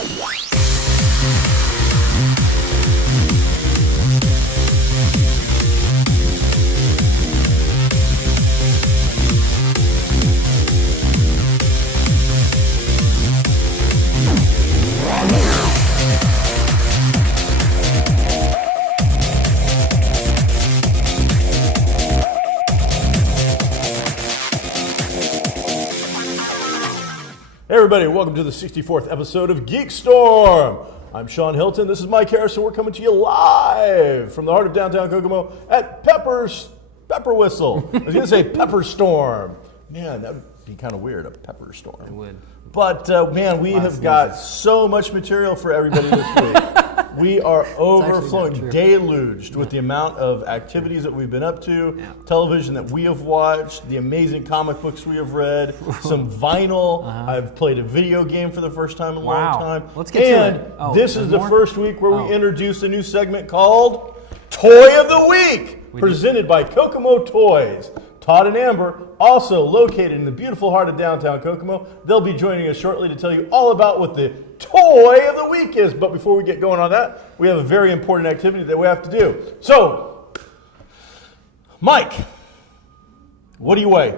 Hey everybody, welcome to the 64th episode of GeekStorm. I'm Sean Hilton, this is Mike Harrison. We're coming to you live from the heart of downtown Kokomo at Pepper Whistle. I was going to say Pepper Storm. Man, that would be kind of weird, a pepper storm. It would. But man, we have got so much material for everybody this week. We are overflowing, deluged with the amount of activities that we've been up to, television that we have watched, the amazing comic books we have read, some vinyl. I've played a video game for the first time in a long time. Let's get to it. And this is the first week where we introduce a new segment called Toy of the Week, presented by Kokomo Toys. Todd and Amber, also located in the beautiful heart of downtown Kokomo. They'll be joining us shortly to tell you all about what the Toy of the Week is. But before we get going on that, we have a very important activity that we have to do. So, Mike, what do you weigh?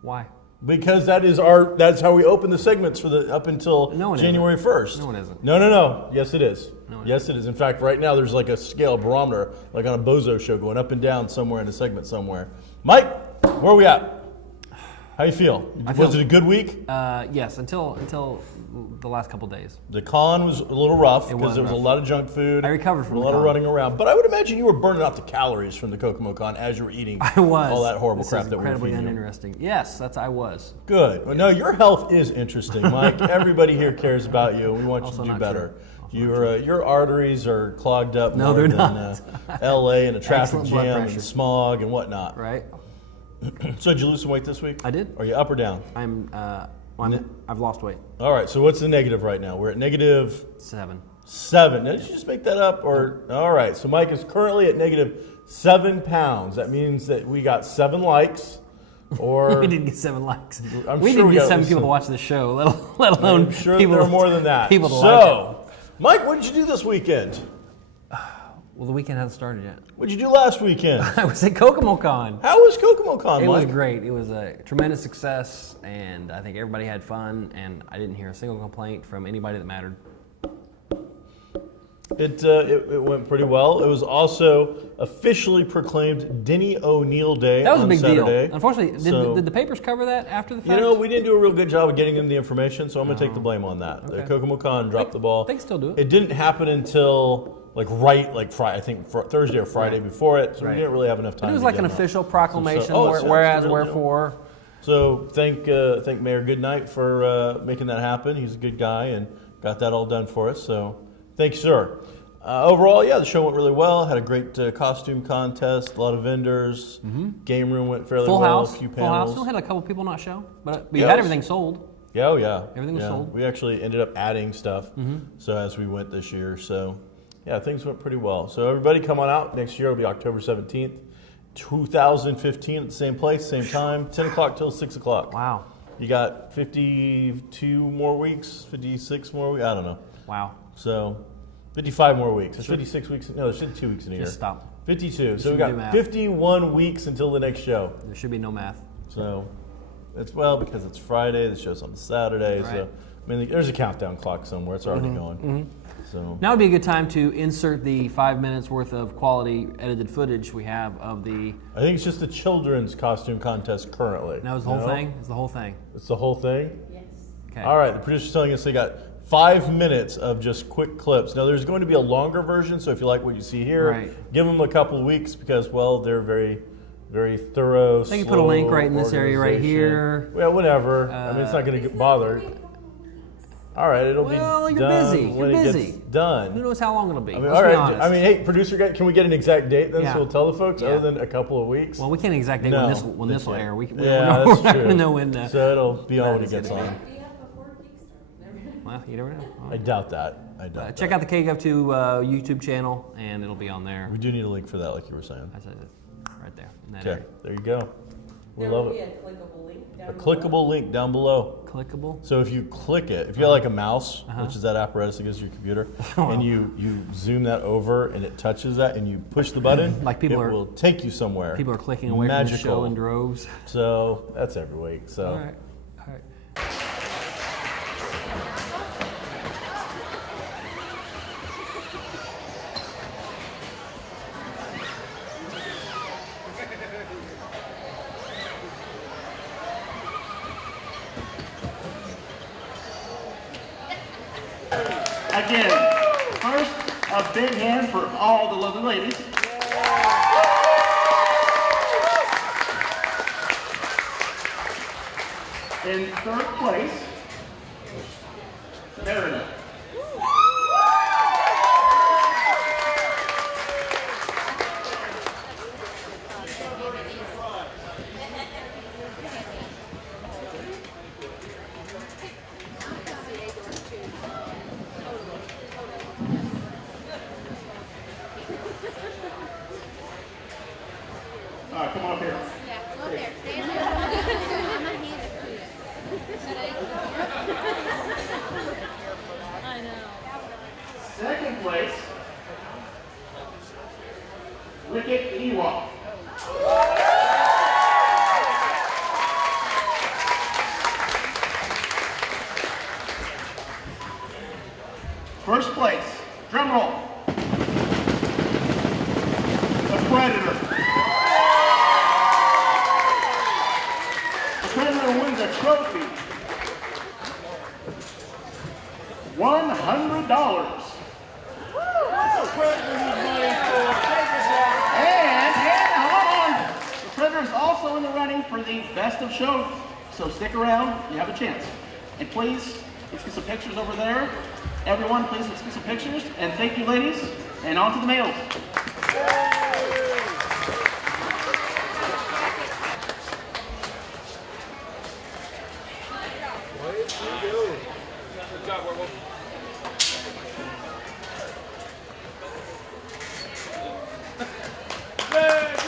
Why? Because that's how we open the segments for up until January 1st. No, it isn't. No. Yes, it is. Yes, it is. In fact, right now there's like a scale barometer, like on a Bozo show, going up and down somewhere in a segment somewhere. Mike, where are we at? How you feel? Was it a good week? Yes, until the last couple days. The con was a little rough because there was a lot of junk food. I recovered from a lot of running around, but I would imagine you were burning out the calories from the Kokomo Con as you were eating all that horrible crap that we were feeding you. Incredibly uninteresting. Yes, I was. Good. Well, no, your health is interesting, Mike. Everybody here cares about you. We want you to do better. Your arteries are clogged up more than L.A. and a traffic jam and smog and whatnot. Right. So did you lose some weight this week? I did. Are you up or down? I've lost weight. All right. So what's the negative right now? We're at negative 7. 7. Now, did you just make that up? Or all right. So Mike is currently at negative 7 pounds. That means that we got 7 likes. Or we didn't get 7 likes. We didn't get 7 people to watch this show, let alone I'm sure people there are more than that. People to like it. Mike, what did you do this weekend? Well, the weekend hasn't started yet. What did you do last weekend? I was at Kokomo Con. How was Kokomo Con, It Mike? was great. It was a tremendous success, and I think everybody had fun, and I didn't hear a single complaint from anybody that mattered. It went pretty well. It was also officially proclaimed Denny O'Neil Day That was on a big Saturday. deal. Unfortunately, did the papers cover that after the fact? You know, we didn't do a real good job of getting them the information, so I'm going to take the blame on that. The Kokomo Con dropped the ball. They can still do it. It didn't happen until Friday, I think Thursday or Friday before it, so we didn't really have enough time. It was to like get an them official proclamation, out. whereas, wherefore. So thank Mayor Goodnight for making that happen. He's a good guy and got that all done for us. So thank you, sir. Overall, the show went really well. Had a great costume contest, a lot of vendors. Game room went fairly well. A few panels. Full house. Still had a couple people not show, but you had everything sold. Yeah, Everything was sold. We actually ended up adding stuff. So as we went this year, things went pretty well. So everybody come on out. Next year will be October 17th, 2015 at the same place, same time, 10 o'clock till 6 o'clock. Wow. You got 52 more weeks, 56 more weeks, I don't know. Wow. So 55 more weeks. There's 56 weeks. No, there's 52 weeks in a year. Just stop. 52. So we got 51 weeks until the next show. There should be no math. So because it's Friday, the show's on Saturday. Right. So there's a countdown clock somewhere. It's already going. So now would be a good time to insert the 5 minutes worth of quality edited footage we have of the. I think it's just the children's costume contest currently. That was the whole thing? It's the whole thing. It's the whole thing? Yes. Okay. All right, the producer's telling us they got 5 minutes of just quick clips. Now there's going to be a longer version, so if you like what you see here, give them a couple of weeks because, they're very, very thorough. They can put a link right in this area right here. Well, whatever. it's not going to get bothered. All right, it'll be done when it gets done. Who knows how long it'll be? All right. Hey, producer guy, can we get an exact date then so we'll tell the folks other than a couple of weeks? Well, we can't exact date when this will air. We're that's not true. going to know when. So it'll be on when it gets on. Well, you never know. I doubt that. Check out the KGov2 YouTube channel, and it'll be on there. We do need a link for that, like you were saying. I said it right there. Okay, there you go. We There love will be it. a clickable link down A below. clickable link down below. Clickable. So if you click it, if you have like a mouse, which is that apparatus that goes to your computer, and you zoom that over and it touches that and you push the button, Like people it are- will take you somewhere. People are clicking away from the show in droves. So that's every week. So. All right. All right. Again, first, a big hand for all the lovely ladies. In third place, Meredith. All right, come on up here. Yeah, go up there. Stand there. I'm gonna hand it to you. I know. Second place, Wicket Ewok. First place, drum roll, the Predator. The Predator wins a trophy, $100. And hold on, the Predator is also in the running for the best of show, so stick around, you have a chance. And please, let's get some pictures over there. Everyone, please, let's get some pictures. And thank you, ladies, and on to the males.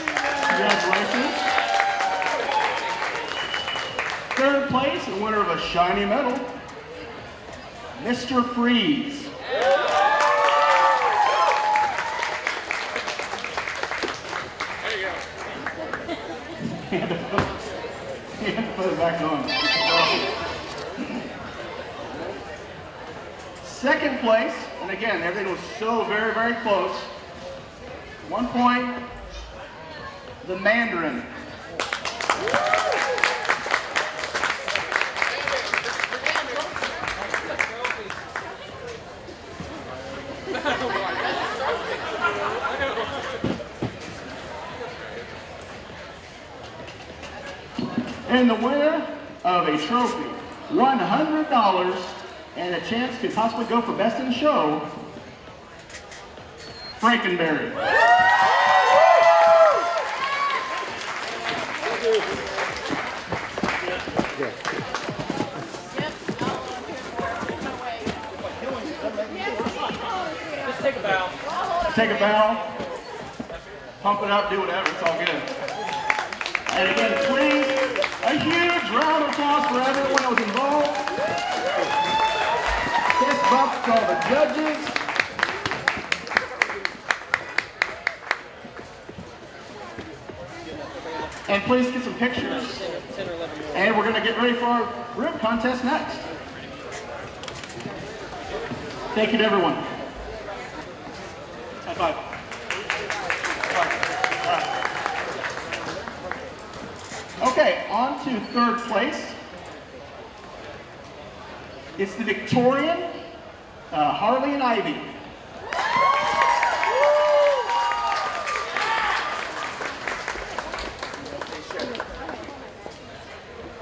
Congratulations. Third place, and winner of a shiny medal, Mr. Freeze. He had to put it back on. Second place, and again, everything was so very, very close. 1 point, the Mandarin. And the winner of a trophy, $100, and a chance to possibly go for Best in Show, Frankenberry. Just take a bow. Take a bow, pump it up, do whatever, it's all good. And again, please, a huge round of applause for everyone that was involved. Fist bump to all the judges. And please get some pictures. And we're going to get ready for our group contest next. Thank you to everyone. High five. Okay, on to third place. It's the Victorian Harley and Ivy.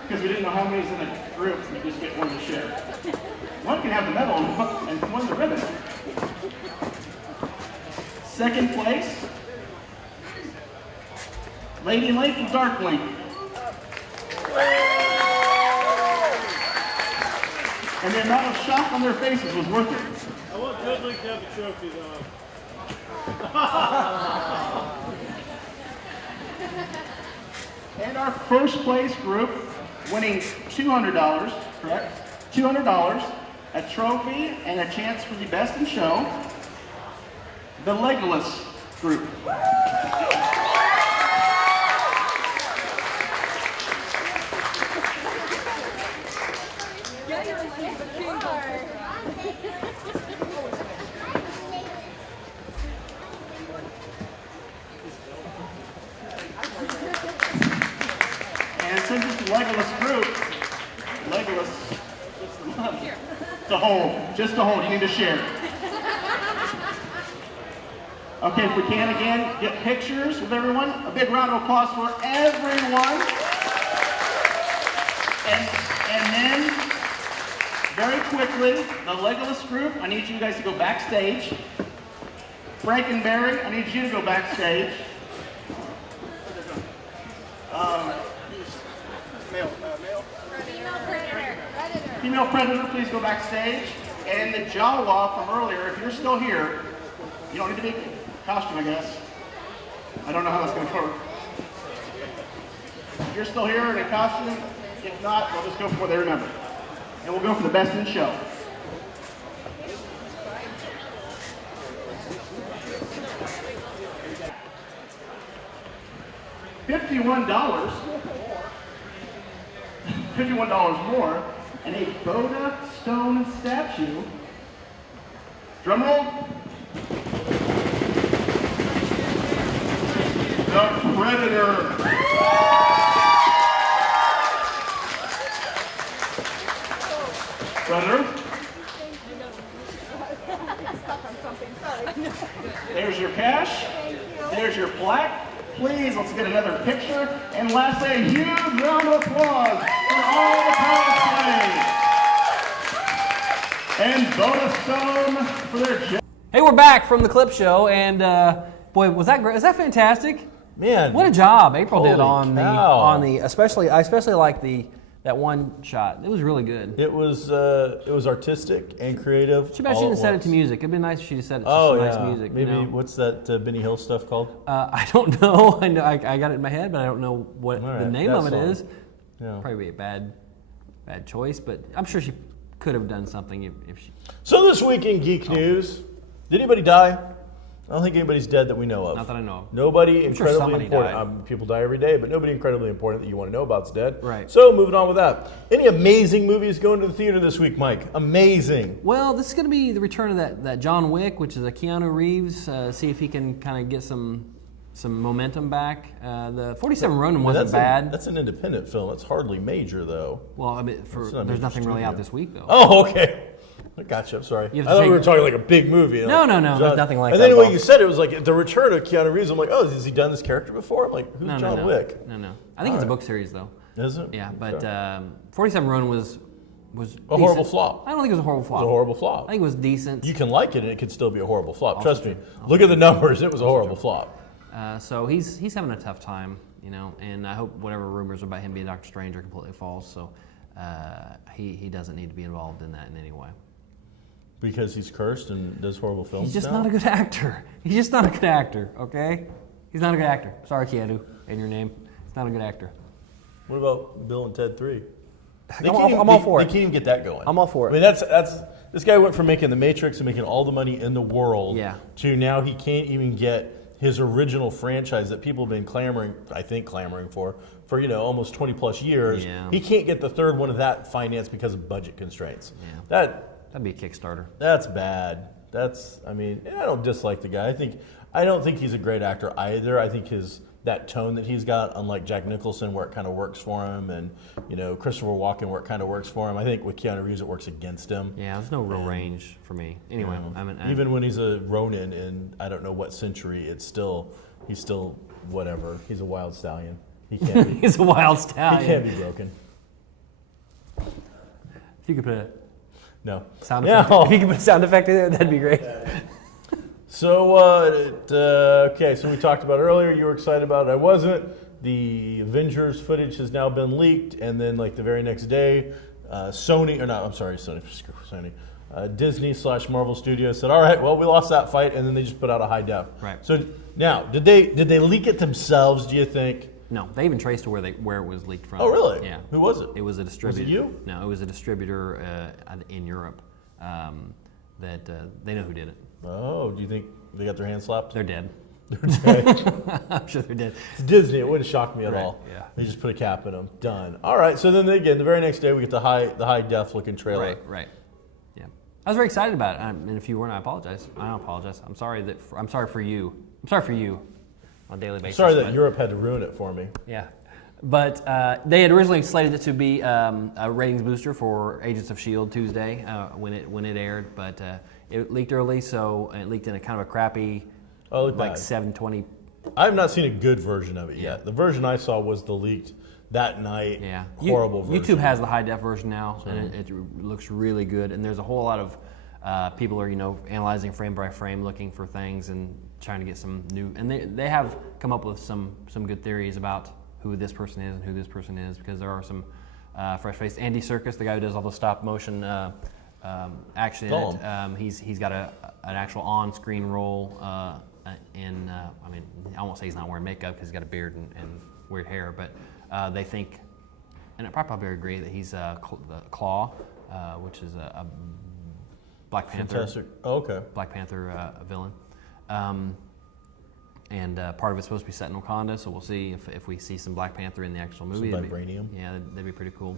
Because we didn't know how many's in a group, we just get one to share. One can have the medal and one the ribbon. Second place, Lady Link and Dark Link. And the amount of shock on their faces was worth it. I want Good Link to have a trophy, though. And our first place group winning $200, correct? $200, a trophy, and a chance for the best in show. The Legolas group. And since it's the Legolas group, Legolas, just to hold, you need to share. Okay, if we can again, get pictures with everyone. A big round of applause for everyone. And then, very quickly, the Legolas group, I need you guys to go backstage. Frank and Barry, I need you to go backstage. Female Predator, please go backstage. And the Jawa from earlier, if you're still here, you don't need to be in costume, I guess. I don't know how that's going to work. If you're still here in a costume, if not, we'll just go for what they remember. And we'll go for the best in show. $51 more, and a Boda stone statue. Drum roll. The Predator. Predator. There's your cash. There's your plaque. Please, let's get another picture. And lastly, a huge round of applause for all the cosplays. And Boda Stone for their... Hey, we're back from the clip show, and boy, was that great? Was that fantastic? Man, What a job April did holy on cow. the especially I especially like that one shot. It was really good. It was artistic and creative. Too bad she all didn't at set it once. to music. It'd been nice if she just set it to Oh some yeah, nice music. maybe you know? what's that Benny Hill stuff called? I don't know. I know I got it in my head, but I don't know what All the right, name that of it song. is. Yeah. Probably be a bad choice, but I'm sure she could have done something if she. So this week in Geek News, did anybody die? I don't think anybody's dead that we know of. Not that I know of. Nobody I'm sure incredibly somebody important. died. People die every day, but nobody incredibly important that you want to know about is dead. Right. So moving on with that. Any amazing movies going to the theater this week, Mike? Amazing. Well, this is going to be the return of that John Wick, which is a Keanu Reeves. See if he can kind of get some momentum back. The 47 Ronin wasn't bad. That's an independent film. It's hardly major, though. Well, I mean, It's not a there's major nothing really out studio. this week though. Oh, okay. I gotcha. I'm sorry. I You have to thought we think- were talking like a big movie. No, like, no, no, there's nothing like and that then when involved. you said it was like the return of Keanu Reeves, I'm like, oh, has he done this character before? I'm like, who's No, John no, Wick? No. I think it's a book series though. Is it? Yeah, but Okay. 47 Ronin was A decent. horrible flop. I don't think it was a horrible flop. It was a horrible flop. I think it was decent. You can like it, and it could still be a horrible flop. Trust me. Look at the numbers. It was a horrible flop. So he's having a tough time, you know, and I hope whatever rumors about him being Doctor Strange are completely false. So he doesn't need to be involved in that in any way. Because he's cursed and does horrible films. He's just now? not a good actor. He's just not a good actor. Okay, he's not a good actor. Sorry, Keanu, in your name. He's not a good actor. What about Bill and Ted 3? I'm all for They it. can't even get that going. I'm all for it. I mean, that's this guy went from making The Matrix and making all the money in the world Yeah. to now he can't even get his original franchise that people have been clamoring for almost 20 plus years. Yeah. He can't get the third one of that financed because of budget constraints. Yeah. That'd be a Kickstarter. That's bad. I don't dislike the guy. I don't think he's a great actor either. I think that tone that he's got, unlike Jack Nicholson, where it kind of works for him, and Christopher Walken, where it kind of works for him. I think with Keanu Reeves, it works against him. Yeah, there's no real range for me. Anyway, Even when he's a Ronin in I don't know what century, he's still whatever. He's a wild stallion. He can't be. he's a wild He stallion. can't be broken. If you could put a No. sound Yeah. effect, if you could put a sound effect in there, that'd be great. So, okay, so we talked about earlier, you were excited about it, I wasn't. The Avengers footage has now been leaked, and then like the very next day, Disney / Marvel Studios said, all right, well, we lost that fight, and then they just put out a high def. Right. So now, did they leak it themselves, do you think? No, they even traced to where it was leaked from. Oh, really? Yeah. Who was it? It was a distributor. Was it you? No, it was a distributor in Europe that they know who did it. Oh, do you think they got their hands slapped? They're dead. They're dead. I'm sure they're dead. It's Disney. It wouldn't shock me at Right, all. yeah. They just put a cap in them. Done. All right. So then again, the very next day we get the high def looking trailer. Right. Yeah. I was very excited about it. And if you weren't, I apologize. I don't apologize. I'm sorry for you. I'm sorry for you on a daily basis. Sorry that but- Europe had to ruin it for me. Yeah. But they had originally slated it to be a ratings booster for Agents of S.H.I.E.L.D. Tuesday when it aired, but it leaked early, so it leaked in a kind of a crappy, Oh, look like bad. 720. I have not seen a good version of it yet. The version I saw was the leaked that night. Yeah. Horrible version. YouTube has the high def version now, and it looks really good. And there's a whole lot of people are analyzing frame by frame, looking for things and trying to get some new. And they have come up with some good theories about who this person is and who this person is, because there are some fresh faced. Andy Serkis, the guy who does all the stop motion action in it, he's got an actual on screen role. I won't say he's not wearing makeup because he's got a beard and weird hair, but they think, and I probably agree, that he's Claw, which is a Black Panther. Fantastic. Oh, okay. Black Panther villain. And part of it's supposed to be set in Wakanda, so we'll see if we see some Black Panther in the actual movie. Some vibranium. That'd be pretty cool.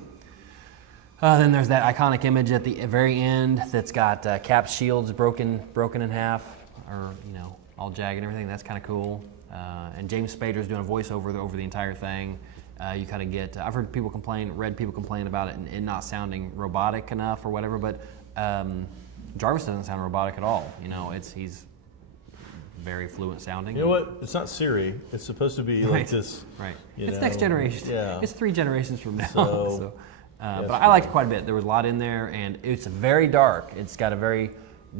Then there's that iconic image at the very end that's got Cap's shields broken in half, or all jagged and everything. That's kind of cool. And James Spader's doing a voiceover over the entire thing. You kind of get. I've heard read people complain about it and not sounding robotic enough or whatever. But Jarvis doesn't sound robotic at all. He's very fluent sounding. You know what? It's not Siri. It's supposed to be like this. Right. you It's know, next generation. Yeah. It's 3 generations from now. So, But I liked it quite a bit. There was a lot in there, and it's very dark. It's got a very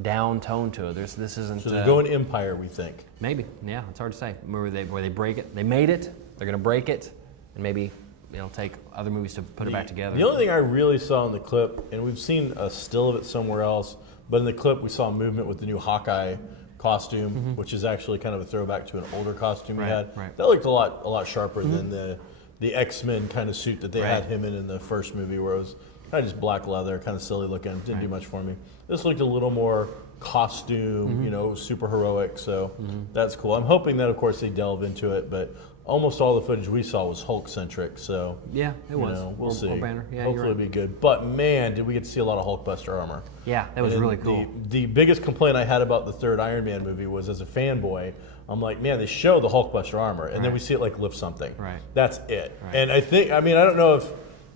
down tone to it. This isn't. So they're going Empire, we think. Maybe. Yeah, it's hard to say. Where they break it. They made it. They're going to break it, and maybe it'll take other movies to put it back together. The only thing I really saw in the clip, and we've seen a still of it somewhere else, but in the clip we saw a movement with the new Hawkeye costume, which is actually kind of a throwback to an older costume he had. Right. That looked a lot sharper than the X-Men kind of suit that they had him in the first movie, where it was kind of just black leather, kind of silly looking. Didn't do much for me. This looked a little more costume, super heroic. So that's cool. I'm hoping that, of course, they delve into it, but almost all the footage we saw was Hulk-centric. So yeah, it was. we'll see. Banner. Yeah, Hopefully you're right. it'll be good. But man, did we get to see a lot of Hulkbuster armor. Yeah, that was And really cool. The biggest complaint I had about the third Iron Man movie was, as a fanboy, I'm like, man, they show the Hulkbuster armor, and then we see it like lift something. Right. That's it. Right. And I don't know if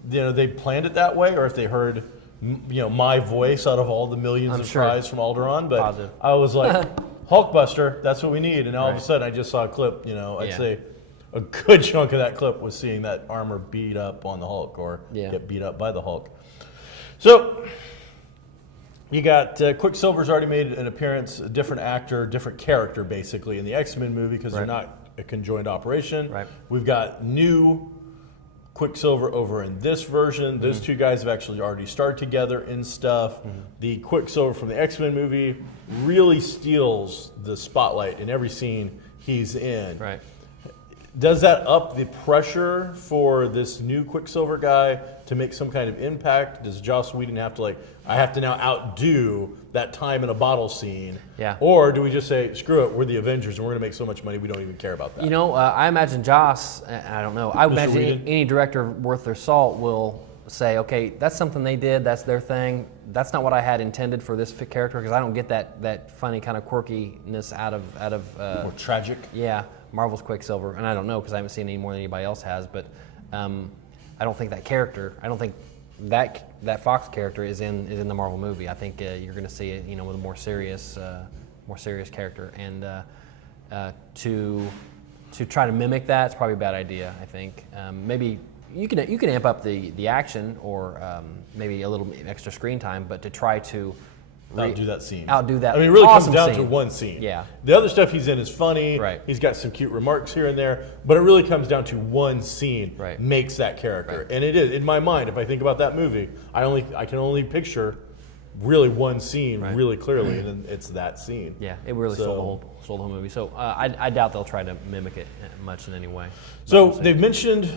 they planned it that way, or if they heard my voice out of all the millions of sure. cries from Alderaan. But Positive. I was like, Hulkbuster, that's what we need. And all of a Right. sudden, I just saw a clip. I'd Yeah. say a good chunk of that clip was seeing that armor beat up on the Hulk, or get beat up by the Hulk. So you got Quicksilver's already made an appearance, a different actor, different character, basically, in the X-Men movie, because they're not a conjoined operation. Right. We've got new Quicksilver over in this version. Those two guys have actually already starred together in stuff. The Quicksilver from the X-Men movie really steals the spotlight in every scene he's in. Right. Does that up the pressure for this new Quicksilver guy to make some kind of impact? Does Joss Whedon have to I have to now outdo that time in a bottle scene? Yeah. Or do we just say, screw it, we're the Avengers and we're going to make so much money we don't even care about that? I imagine Joss, I don't know, I imagine Whedon? any director worth their salt will say, okay, that's something they did, that's their thing. That's not what I had intended for this character, because I don't get that funny kind of quirkiness out of More tragic. Yeah, Marvel's Quicksilver, and I don't know because I haven't seen any more than anybody else has, but I don't think that character, I don't think that Fox character is in the Marvel movie. I think you're going to see it, with a more serious character, and to try to mimic that is probably a bad idea. I think maybe you can amp up the action, or maybe a little extra screen time, but to try to Outdo that scene. Outdo that. I mean, it really awesome comes down scene. to one scene. Yeah. The other stuff he's in is funny. Right. He's got some cute remarks here and there, but it really comes down to one scene Right. makes that character. Right. And it is, in my mind, if I think about that movie, I can only picture really one scene Right. really clearly, and then it's that scene. Yeah, it really sold the whole movie. So I doubt they'll try to mimic it much in any way. So But we'll see. they've mentioned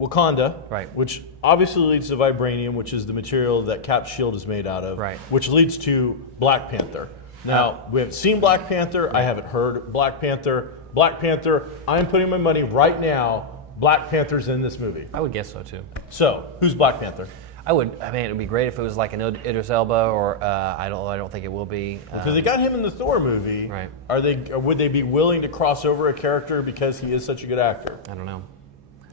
Wakanda, Right. which obviously leads to vibranium, which is the material that Cap's shield is made out of, Right. which leads to Black Panther. Now, we haven't seen Black Panther. I haven't heard Black Panther. Black Panther, I'm putting my money right now, Black Panther's in this movie. I would guess so too. So, who's Black Panther? I mean, it would be great if it was like an Idris Elba, or I don't think it will be. Because they got him in the Thor movie. Right. Would they be willing to cross over a character because he is such a good actor? I don't know.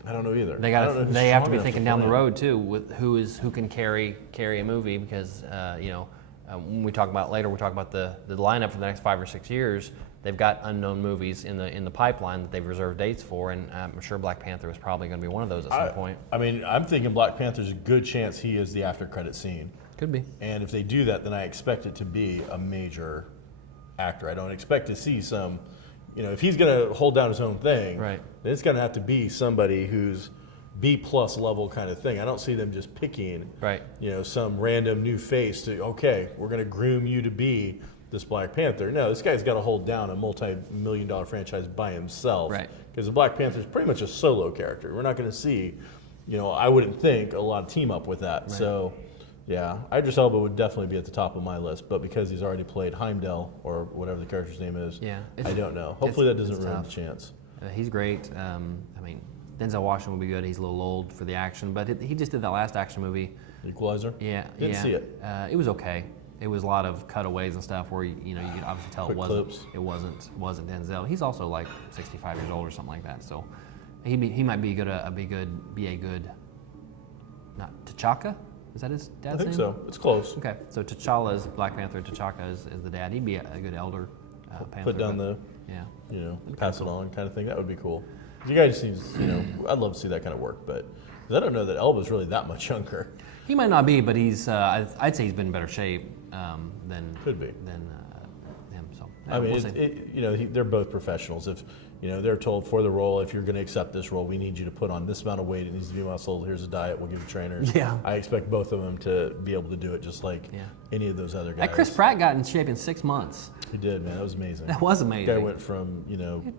I don't know either. They I don't know who's they have to strong be enough thinking to down the play him. road too with who can carry a movie, because when we talk about the lineup for the next 5 or 6 years, they've got unknown movies in the pipeline that they've reserved dates for, and I'm sure Black Panther is probably going to be one of those at some point. I mean, I'm thinking Black Panther's a good chance he is the after credit scene. Could be. And if they do that, then I expect it to be a major actor. I don't expect to see some, if he's going to hold down his own thing, Right. then it's going to have to be somebody who's B-plus level kind of thing. I don't see them just picking, Right. Some random new face to, okay, we're going to groom you to be this Black Panther. No, this guy's got to hold down a multi-million-dollar franchise by himself. Right. Because the Black Panther is pretty much a solo character. We're not going to see, I wouldn't think a lot of team up with that. Right. So, yeah, Idris Elba would definitely be at the top of my list, but because he's already played Heimdall or whatever the character's name is, Yeah, I don't know. Hopefully that doesn't it's ruin tough. the chance. He's great. Denzel Washington will be good. He's a little old for the action, but he just did that last action movie. Equalizer? Yeah, Didn't see it. It was okay. It was a lot of cutaways and stuff where you could obviously tell Quick clips. it wasn't Denzel. He's also like 65 years old or something like that. So he might be a good not T'Chaka. Is that his dad's name? I think so. It's close. Okay, so T'Challa is Black Panther. T'Chaka is the dad. He'd be a good elder Panther. Put down the, yeah. pass it on kind of thing. That would be cool. You guys seems, I'd love to see that kind of work, but 'cause I don't know that Elba's really that much younger. He might not be, but he's. I'd say he's been in better shape than Could be. than him. So I mean, we'll see. they're both professionals. If they're told for the role, if you're going to accept this role, we need you to put on this amount of weight. It needs to be muscle. Here's a diet. We'll give you trainers. Yeah. I expect both of them to be able to do it, just like any of those other guys. That Chris Pratt got in shape in 6 months. He did, man. That was amazing. That was amazing. Guy went from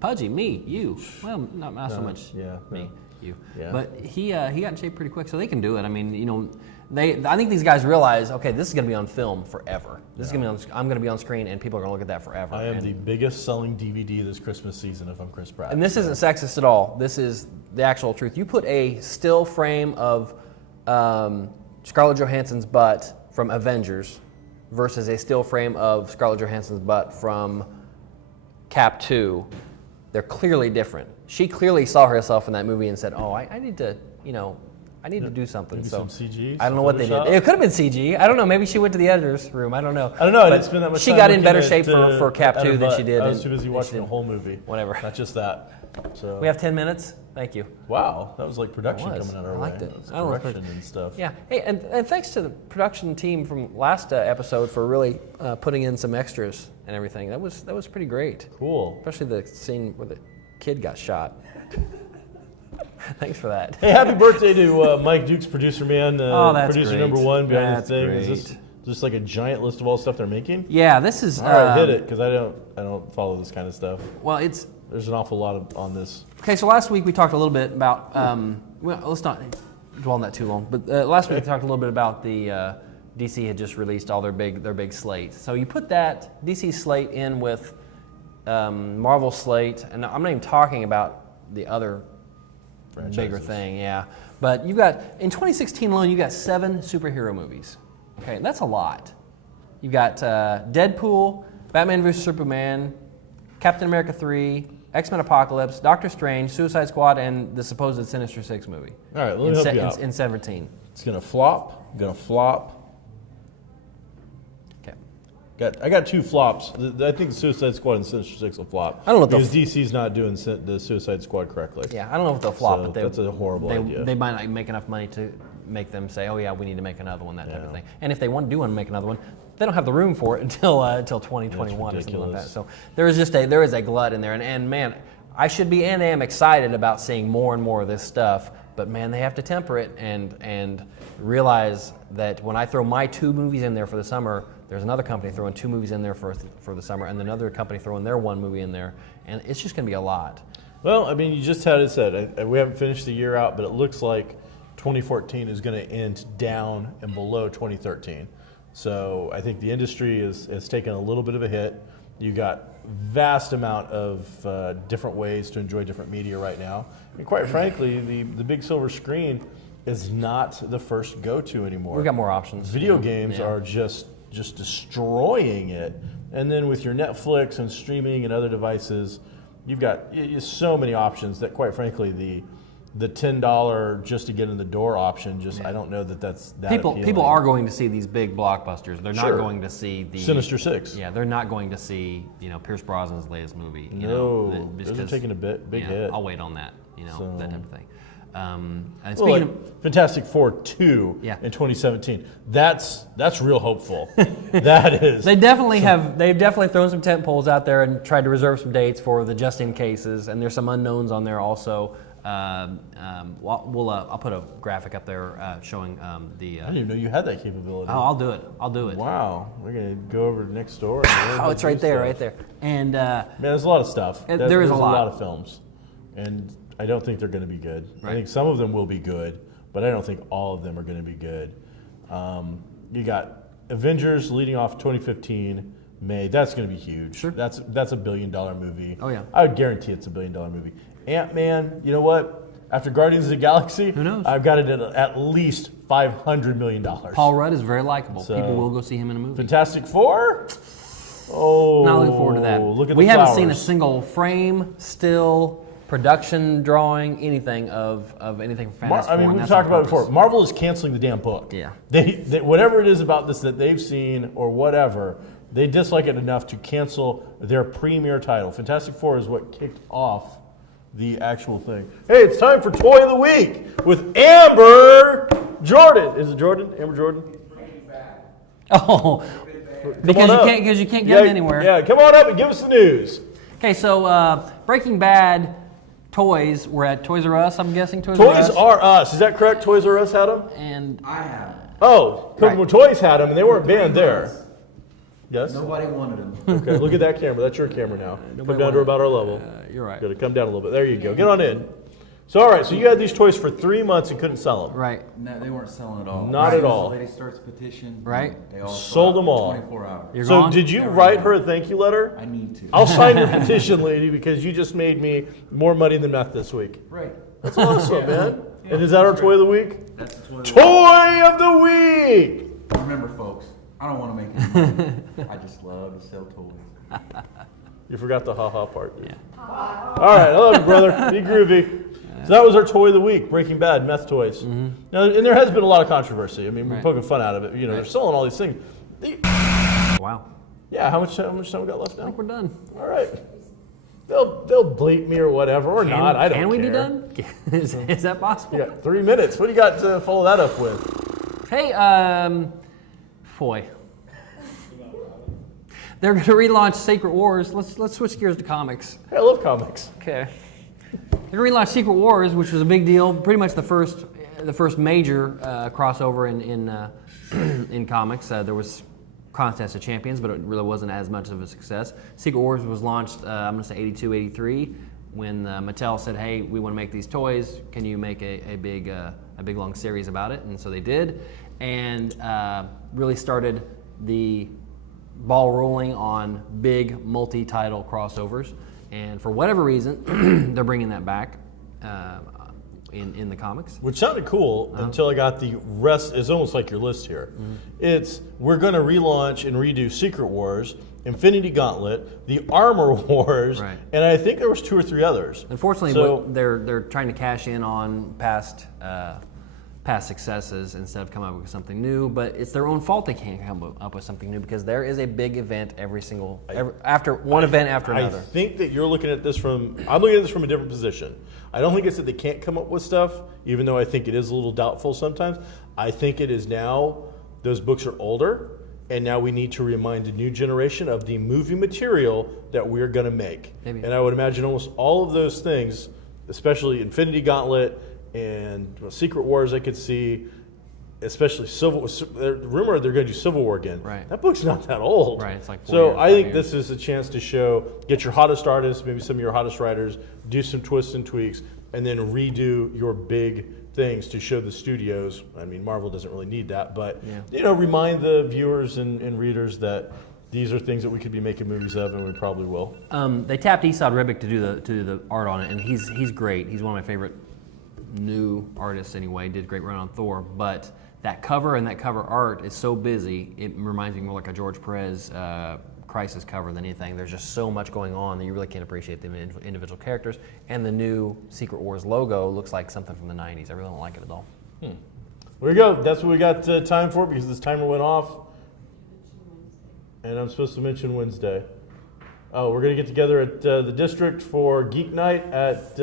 Pudgy, me, you. Well, not so much me, you. Yeah. But he got in shape pretty quick, so they can do it. I mean, I think these guys realize, okay, this is going to be on film forever. This is going to be I'm going to be on screen, and people are going to look at that forever. I am the biggest selling DVD this Christmas season if I'm Chris Pratt. And this isn't sexist at all. This is the actual truth. You put a still frame of Scarlett Johansson's butt from Avengers versus a still frame of Scarlett Johansson's butt from Cap 2, they're clearly different. She clearly saw herself in that movie and said, "Oh, I need to, I need to do something." Maybe so some CG, I don't know some what they did. Photoshop? It could have been CG. I don't know. Maybe she went to the editor's room. I don't know. I don't know. I But didn't spend that much she time got in looking better at, shape for Cap at her 2 than butt. she did. I was too busy than watching she the did. whole movie. Whatever. Not just that. So We have 10 minutes. Thank you. wow, that was like production It was. coming out our I liked way. it. That's I don't know if direction and stuff. Yeah. Hey, and thanks to the production team from last episode for really putting in some extras and everything. That was pretty great. Cool. Especially the scene where the kid got shot. Thanks for that. Hey, happy birthday to Mike Dukes, producer man, that's producer great. number one behind That's the thing. Is this great. just like a giant list of all the stuff they're making? Yeah, this is. All right, hit it, because I don't follow this kind of stuff. Well, it's There's an awful lot on this. okay. So last week we talked a little bit about. Well, let's not dwell on that too long. But last week we talked a little bit about the DC had just released all their big slate. So you put that DC slate in with Marvel slate, and I'm not even talking about the other bigger Franchises. thing, yeah. But you've got, in 2016 alone, you got 7 superhero movies. Okay, that's a lot. You've got Deadpool, Batman vs. Superman, Captain America 3, X-Men Apocalypse, Doctor Strange, Suicide Squad, and the supposed Sinister Six movie. All right, let me help you out. In 17. It's gonna flop. Okay. I got 2 flops. I think Suicide Squad and Sinister Six will flop. I don't know what because DC's not doing the Suicide Squad correctly. Yeah, I don't know if they'll flop, So but that's a horrible idea. They might not make enough money to make them say, "Oh yeah, we need to make another one," that type of thing. And if they do want to make another one, they don't have the room for it until 2021 or something like that. ridiculous. So there is a glut in there, and man, I should be and am excited about seeing more and more of this stuff. but man, they have to temper it and realize that when I throw my 2 movies in there for the summer, there's another company throwing 2 movies in there for the summer, and another company throwing their 1 movie in there, and it's just going to be a lot. Well, I mean, you just had it said. We haven't finished the year out, but it looks like 2014 is going to end down and below 2013. So I think the industry has taken a little bit of a hit. You got vast amount of different ways to enjoy different media right now. And quite frankly, the big silver screen is not the first go-to anymore. We've got more options. Video games are just destroying it. And then with your Netflix and streaming and other devices, you've got so many options that, quite frankly, the $10 just to get in the door option, I don't know that's that appealing. People are going to see these big blockbusters. They're not Sure. going to see the Sinister Six. Yeah, they're not going to see Pierce Brosnan's latest movie. Those are taking a big hit. I'll wait on that. That type of thing. And Well, speaking like Fantastic Four 2 Yeah. in 2017. That's real hopeful. That is. They've definitely thrown some tent poles out there and tried to reserve some dates for the just in cases, and there's some unknowns on there also. I'll put a graphic up there showing the. I didn't even know you had that capability. Oh, I'll do it. Wow, we're gonna go over to next door. Oh, it's right there, And Man, there's a lot of stuff. There is a lot of films, and I don't think they're going to be good. Right. I think some of them will be good, but I don't think all of them are going to be good. You got Avengers leading off 2015 May. That's going to be huge. Sure. That's a $1 billion movie. Oh, yeah. I would guarantee it's a $1 billion movie. Ant-Man, you know what? After Guardians of the Galaxy, Who knows? I've got it at least $500 million. Paul Rudd is very likable. So, People will go see him in a movie. Fantastic Four? Oh, Not looking forward to that. Look at we the haven't seen a flowers. single frame, still, production, drawing, anything of anything from Fantastic Four. and We've that's talked on about it purpose. before. Marvel is canceling the damn book. Yeah. They whatever it is about this that they've seen or whatever, they dislike it enough to cancel their premier title. Fantastic Four is what kicked off the actual thing. Hey, it's time for Toy of the Week with Amber Jordan. Is it Jordan? Amber Jordan? Oh, Come because on up. you can't get them anywhere. Yeah, come on up and give us the news. Okay, so Breaking Bad toys. We're at Toys R Us. I'm guessing Toys R Us. Toys R Us. Is that correct? Toys R Us had them? And I have. Oh, Kokomo Toys had them, and they weren't banned there. Yes? Nobody wanted them. Okay, look at that camera. That's your camera now. Come Nobody down to wanted- about our level. You're right. Got to come down a little bit. There you go. Get on in. So, all right. So you had these toys for 3 months and couldn't sell them. Right. No, they weren't selling at all. Not As at soon as all. The lady starts a petition. Right. They all Sold them all. 24 hours. You're So gone? did you write her a thank you letter? I need to. I'll sign your petition, lady, because you just made me more money than meth this week. Right. That's awesome, man. And is that our toy of the week? That's the toilet. Toy of the week. Remember, folks, I don't want to make any money. I just love to sell toys. You forgot the ha-ha part. Yeah. All right, I love you, brother. Be groovy. So that was our toy of the week, Breaking Bad, meth toys. Now, and there has been a lot of controversy. I mean, we're Right. poking fun out of it. You know, they're selling all these things. Wow. Yeah, how much time we got left I now? think we're done. All right. They'll bleep me or whatever, or not. I don't care. Can we be done? Is that possible? You got 3 minutes. What do you got to follow that up with? Hey, boy. They're going to relaunch Secret Wars. Let's switch gears to comics. Hey, I love comics. Okay. They're going to relaunch Secret Wars, which was a big deal. Pretty much the first major crossover in comics. There was Contest of Champions, but it really wasn't as much of a success. Secret Wars was launched, I'm going to say 82, 83, when Mattel said, hey, we want to make these toys. Can you make a big long series about it? And so they did, and really started the ball rolling on big multi-title crossovers. And for whatever reason, they're bringing that back in the comics. Which sounded cool until I got the rest. It's almost like your list here. It's we're going to relaunch and redo Secret Wars, Infinity Gauntlet, the Armor Wars, Right. and I think there was 2 or 3 others. Unfortunately, So- they're trying to cash in on past successes instead of coming up with something new. But it's their own fault they can't come up with something new because there is a big event after one event after another. I think that you're looking at this I'm looking at this from a different position. I don't think it's that they can't come up with stuff, even though I think it is a little doubtful sometimes. I think it is now those books are older, and now we need to remind the new generation of the movie material that we're going to make. Maybe. And I would imagine almost all of those things, especially Infinity Gauntlet and Secret Wars I could see, especially rumored they're going to do Civil War again. Right. That book's not that old. Right, it's like 4 so years, I 5 think years. this is a chance to get your hottest artists, maybe some of your hottest writers, do some twists and tweaks, and then redo your big things to show the studios. I mean, Marvel doesn't really need that, but remind the viewers and readers that these are things that we could be making movies of, and we probably will. They tapped Esad Ribic to do the art on it, and he's great. He's one of my favorite new artists anyway. Did a great run on Thor, but that cover and that cover art is so busy. It reminds me more like a George Perez Crisis cover than anything. There's just so much going on that you really can't appreciate the individual characters. And the new Secret Wars logo looks like something from the 90s. I really don't like it at all. There you go. That's what we got time for because this timer went off. And I'm supposed to mention Wednesday. Oh, we're going to get together at the district for Geek Night at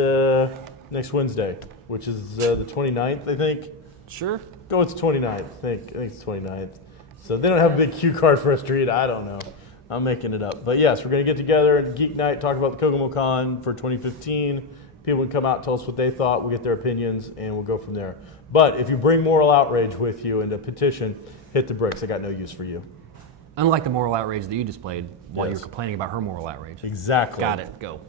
next Wednesday, which is the 29th, I think. Sure. Go with the 29th. I think it's 29th. So they don't have a big cue card for us to read. I don't know. I'm making it up. But yes, we're going to get together at Geek Night, talk about the KokomoCon for 2015. People can come out, tell us what they thought. We'll get their opinions, and we'll go from there. But if you bring moral outrage with you and a petition, hit the bricks. I got no use for you. Unlike the moral outrage that you displayed while you Yes. were complaining about her moral outrage. Exactly. Got it. Go.